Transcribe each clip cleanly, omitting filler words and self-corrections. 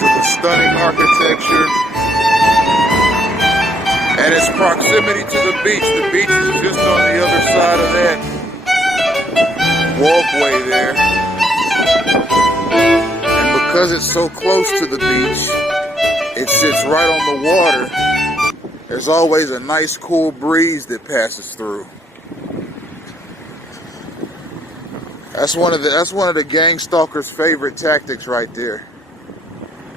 because of the stunning architecture and its proximity to the beach. The beach is just on the other side of that walkway there. And because it's so close to the beach, it sits right on the water. There's always a nice cool breeze that passes through. That's one of the gang stalkers' favorite tactics right there,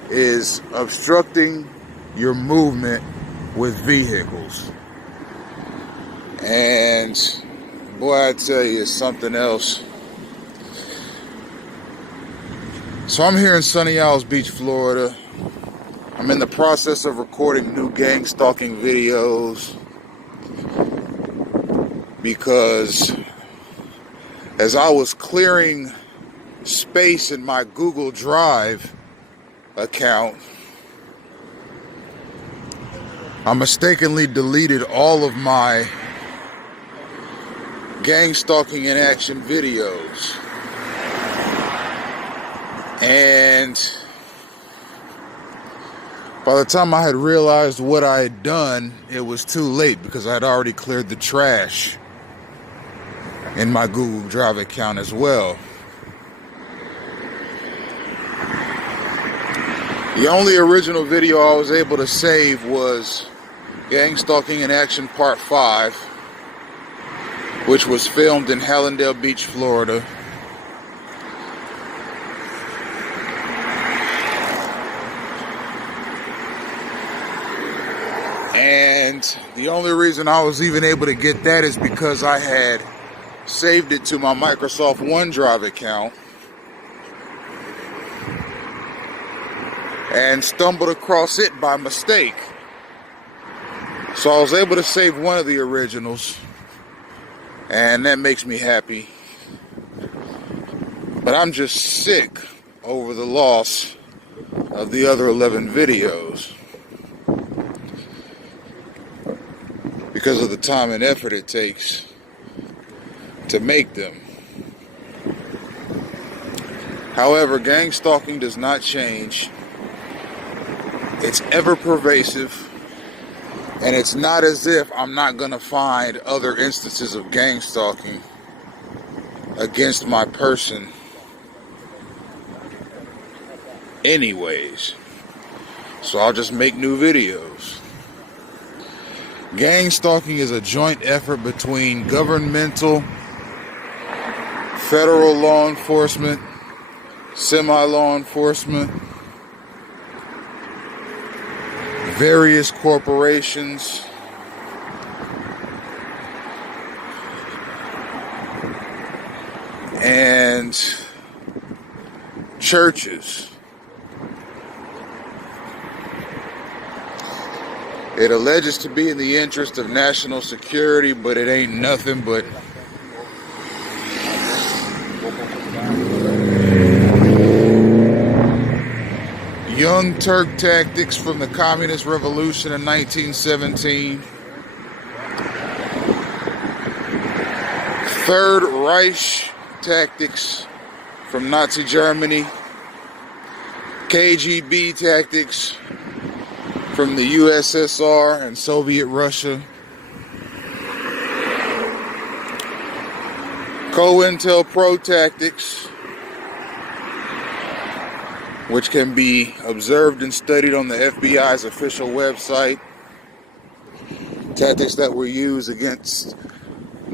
is obstructing your movement with vehicles. And boy, I tell you, it's something else. So I'm here in Sunny Isles Beach, Florida. I'm in the process of recording new gang stalking videos because as I was clearing space in my Google Drive account, I mistakenly deleted all of my gang stalking in action videos. And by the time I had realized what I had done, it was too late because I had already cleared the trash in my Google Drive account as well. The only original video I was able to save was Gang Stalking in Action Part 5, which was filmed in Hallandale Beach, Florida. And the only reason I was even able to get that is because I had saved it to my Microsoft OneDrive account and stumbled across it by mistake. So I was able to save one of the originals, and that makes me happy. But I'm just sick over the loss of the other 11 videos because of the time and effort it takes to make them. However, gang stalking does not change. It's ever pervasive, and it's not as if I'm not going to find other instances of gang stalking against my person anyways. So I'll just make new videos. Gang stalking is a joint effort between governmental, federal law enforcement, semi-law enforcement, various corporations, and churches. It alleges to be in the interest of national security, but it ain't nothing but Young Turk tactics from the Communist Revolution in 1917. Third Reich tactics from Nazi Germany. KGB tactics from the USSR and Soviet Russia. COINTELPRO tactics, which can be observed and studied on the FBI's official website. Tactics that were used against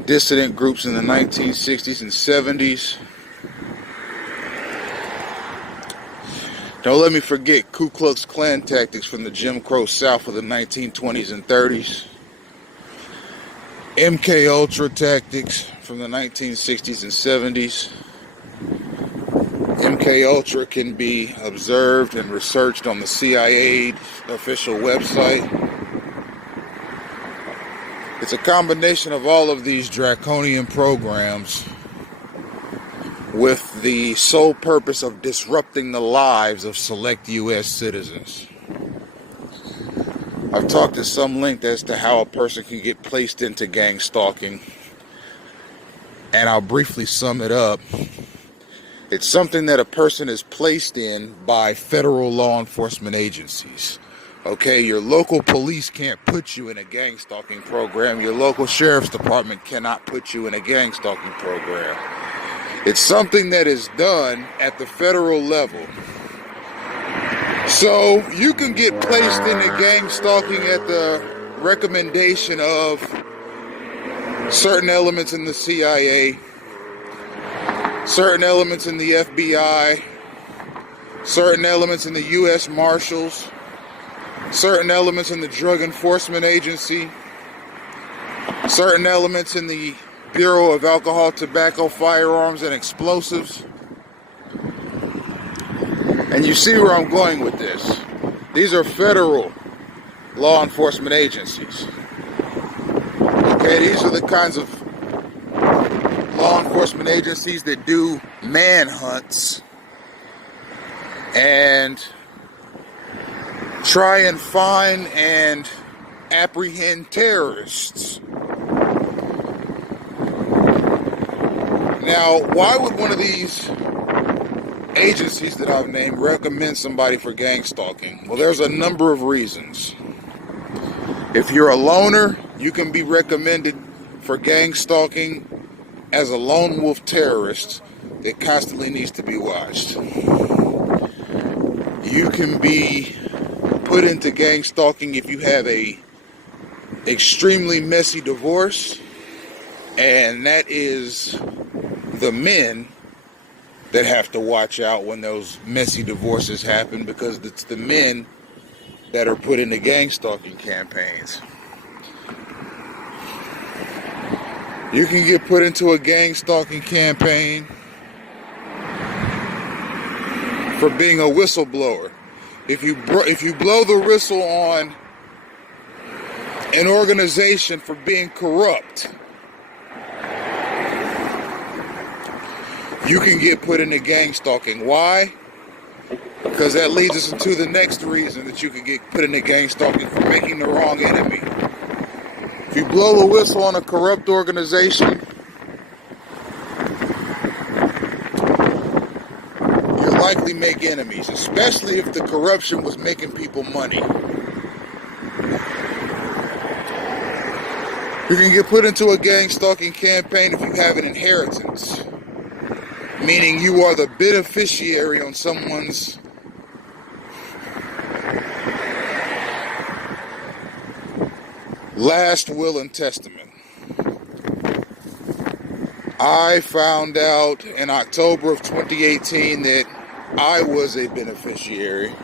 dissident groups in the 1960s and 70s. Don't let me forget Ku Klux Klan tactics from the Jim Crow South of the 1920s and 30s. MK Ultra tactics from the 1960s and 70s. MK Ultra can be observed and researched on the CIA official website. It's a combination of all of these draconian programs with the sole purpose of disrupting the lives of select U.S. citizens. I've talked at some length as to how a person can get placed into gang stalking, and I'll briefly sum it up It's something that a person is placed in by federal law enforcement agencies. Okay, your local police can't put you in a gang stalking program. Your local sheriff's department cannot put you in a gang stalking program. It's something that is done at the federal level. So you can get placed into gang stalking at the recommendation of certain elements in the CIA, certain elements in the FBI, certain elements in the U.S. Marshals, certain elements in the Drug Enforcement Agency, certain elements in the Bureau of Alcohol, Tobacco, Firearms, and Explosives. And you see where I'm going with this. These are federal law enforcement agencies. Okay, these are the kinds of law enforcement agencies that do manhunts and try and find and apprehend terrorists. Now, why would one of these agencies that I've named recommend somebody for gang stalking? Well, there's a number of reasons. If you're a loner, you can be recommended for gang stalking as a lone wolf terrorist that constantly needs to be watched. You can be put into gang stalking if you have a extremely messy divorce, and that is the men that have to watch out when those messy divorces happen, because it's the men that are put into gang stalking campaigns. You can get put into a gang stalking campaign for being a whistleblower. If you blow the whistle on an organization for being corrupt, you can get put into gang stalking. Why? Because that leads us into the next reason that you can get put into gang stalking: for making the wrong enemy. If you blow the whistle on a corrupt organization, you'll likely make enemies, especially if the corruption was making people money. You can get put into a gang stalking campaign if you have an inheritance, meaning you are the beneficiary on someone's last will and testament. I found out in October of 2018 that I was a beneficiary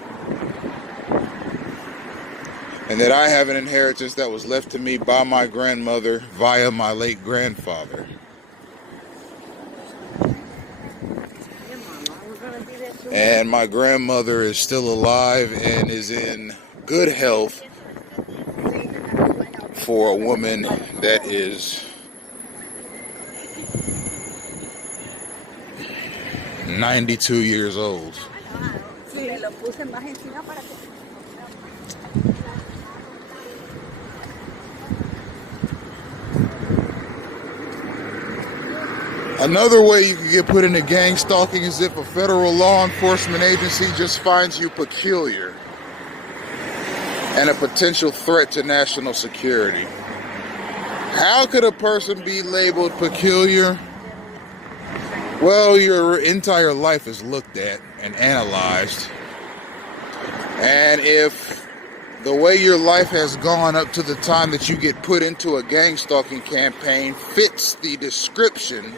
and that I have an inheritance that was left to me by my grandmother via my late grandfather. And my grandmother is still alive and is in good health for a woman that is 92 years old. Another way you can get put into gang stalking is if a federal law enforcement agency just finds you peculiar and a potential threat to national security. How could a person be labeled peculiar? Well, your entire life is looked at and analyzed. And if the way your life has gone up to the time that you get put into a gang stalking campaign fits the description,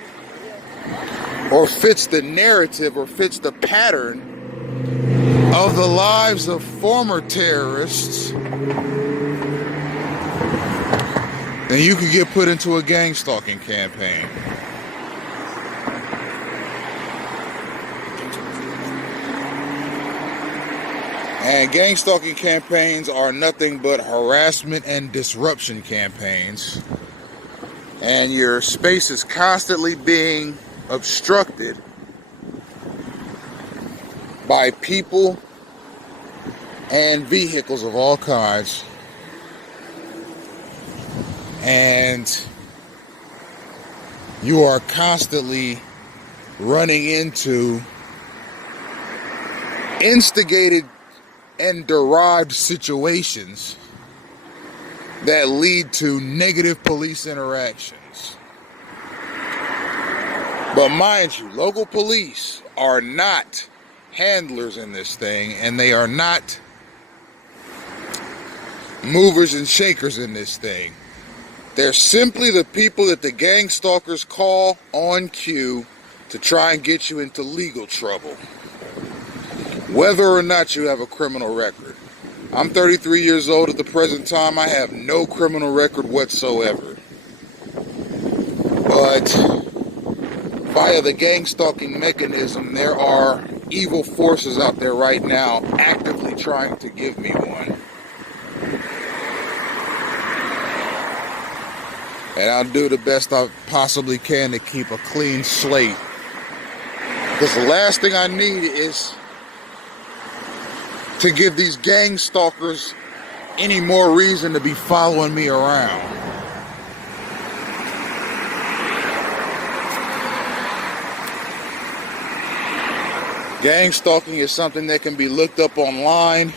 or fits the narrative, or fits the pattern of the lives of former terrorists, then you can get put into a gang stalking campaign. And gang stalking campaigns are nothing but harassment and disruption campaigns. And your space is constantly being obstructed by people and vehicles of all kinds. And you are constantly running into instigated and derived situations that lead to negative police interactions. But mind you, local police are not handlers in this thing, and they are not movers and shakers in this thing. They're simply the people that the gang stalkers call on cue to try and get you into legal trouble, whether or not you have a criminal record. I'm 33 years old at the present time. I have no criminal record whatsoever. But via the gang stalking mechanism, there are evil forces out there right now actively trying to give me one. And I'll do the best I possibly can to keep a clean slate. Because the last thing I need is to give these gang stalkers any more reason to be following me around. Gang stalking is something that can be looked up online.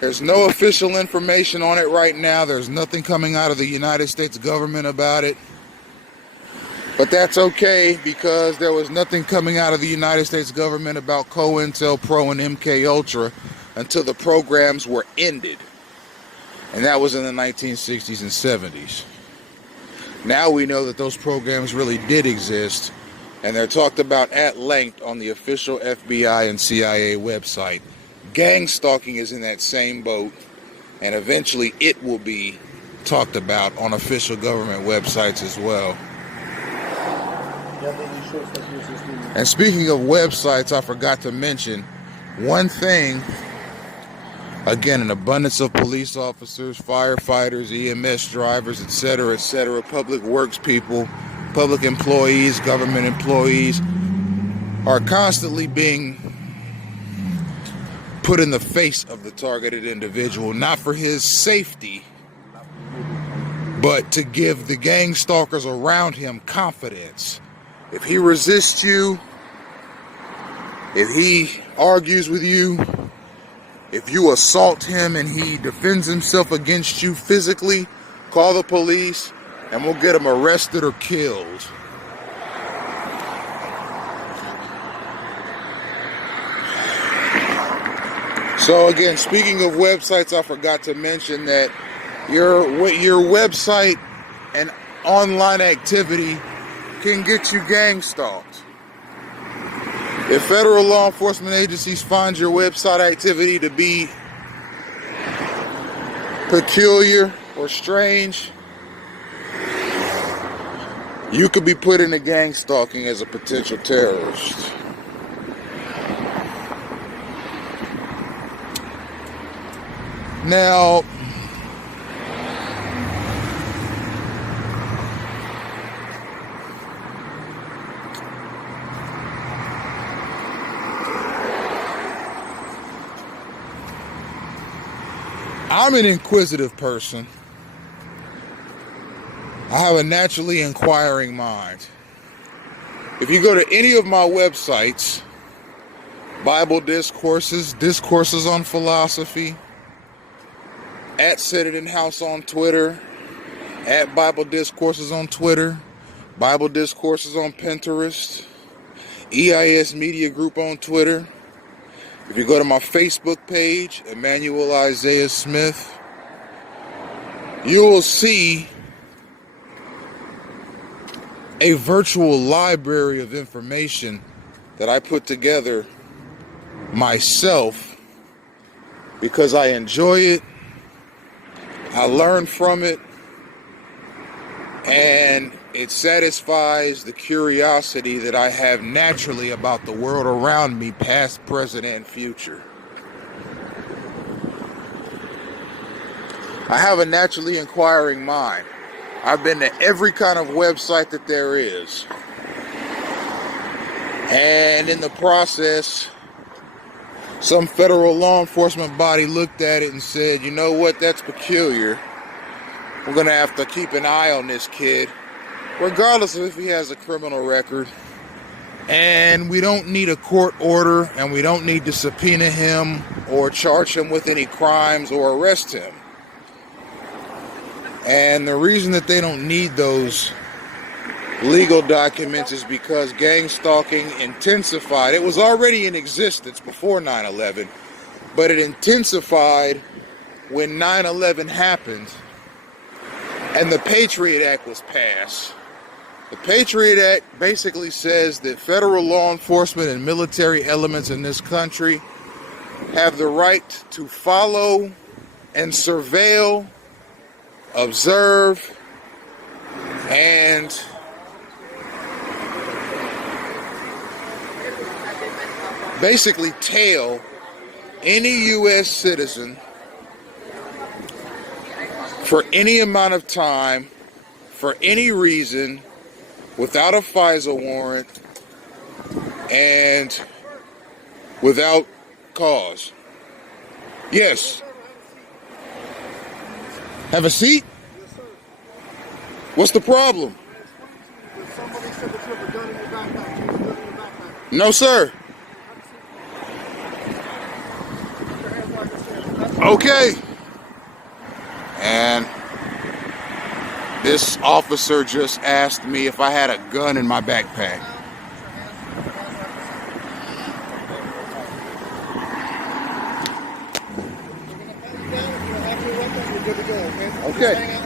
There's no official information on it right now. There's nothing coming out of the United States government about it. But that's okay, because there was nothing coming out of the United States government about COINTELPRO and MK Ultra until the programs were ended. And that was in the 1960s and 70s. Now we know that those programs really did exist, and they're talked about at length on the official FBI and CIA website. Gang stalking is in that same boat, and eventually it will be talked about on official government websites as well. And speaking of websites, I forgot to mention one thing. Again, an abundance of police officers, firefighters, EMS drivers, etc., public works people, public employees, government employees are constantly being put in the face of the targeted individual, not for his safety, but to give the gang stalkers around him confidence. If he resists you, if he argues with you, if you assault him and he defends himself against you physically, call the police and we'll get him arrested or killed. So again, speaking of websites, I forgot to mention that your website and online activity can get you gang stalked. If federal law enforcement agencies find your website activity to be peculiar or strange, you could be put into gang stalking as a potential terrorist. Now, I'm an inquisitive person. I have a naturally inquiring mind. If you go to any of my websites, Bible discourses, discourses on philosophy, at Citadel House on Twitter, at Bible Discourses on Twitter, Bible Discourses on Pinterest, EIS Media Group on Twitter. If you go to my Facebook page, Emmanuel Isaiah Smith, you will see a virtual library of information that I put together myself because I enjoy it, I learn from it, and it satisfies the curiosity that I have naturally about the world around me, past, present, and future. I have a naturally inquiring mind. I've been to every kind of website that there is. And in the process, some federal law enforcement body looked at it and said, you know what, that's peculiar. We're going to have to keep an eye on this kid, regardless of if he has a criminal record. And we don't need a court order, and we don't need to subpoena him or charge him with any crimes or arrest him. And the reason that they don't need those legal documents is because gang stalking intensified. It was already in existence before 9/11, but it intensified when 9/11 happened and the Patriot Act was passed. The Patriot Act basically says that federal law enforcement and military elements in this country have the right to follow and surveil, observe, and basically tail any U.S. citizen for any amount of time, for any reason, without a FISA warrant, and without cause. Yes. Have a seat? Yes, sir. What's the problem? Somebody said that you have a gun in your backpack. You have a gun in your backpack. No, sir. Okay. And this officer just asked me if I had a gun in my backpack. Okay.